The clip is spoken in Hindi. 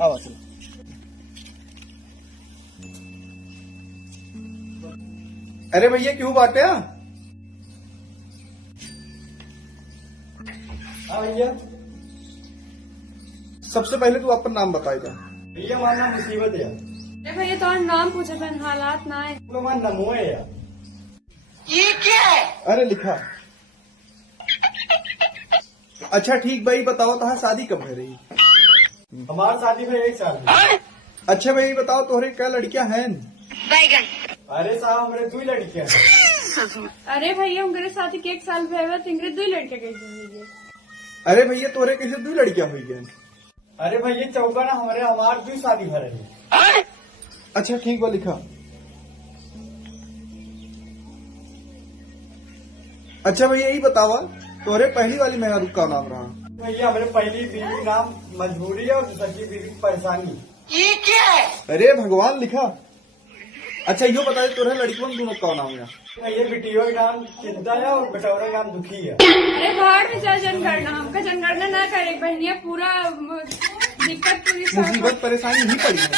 आवा चलो। अरे भैया क्यों बाटे? हाँ भैया। सबसे पहले तू अपन नाम बताएगा। भैया हमारा नाम मुसीबत है। अरे भैया तो नाम पूछे थे, हालात ना है। हमारा नमो है यार। ये क्या है? अरे लिखा। अच्छा ठीक भाई बताओ तुहार शादी कब है रही? हमारी शादी में 1 साल है। अच्छा भाई बताओ तोहरे क्या लड़कियां हैं? बैगन। अरे साहब हमारे 2 लड़कियां हैं। अरे भैया उनके शादी के 1 साल भेवे तिंगरे 2 लड़के कैसे हुई? अरे भैया तोहरे कैसे 2 लड़कियां हुई हैं? अरे भैया चौका ना हमार 2 शादी भर रही। अच्छा ठीक बा लिखा। अच्छा भैया यही बतावा तोहरे पहली वाली मेहरारू का नाम रहा? भैया हमारे पहली बीवी नाम मजबूरी है और दूसरी बीवी परेशानी। ये क्या है? अरे भगवान लिखा। अच्छा यो बता दे तोहरे लड़कियों में दोनों का नाम है? ये बेटियों का नाम चिंता है और बेटौरा का नाम दुखी है। अरे बाहर में जा जनगणना, हमका जनगणना ना करे बहनिया, पूरा दिक्कत पूरी मुसीबत परेशानी ही पड़ी है।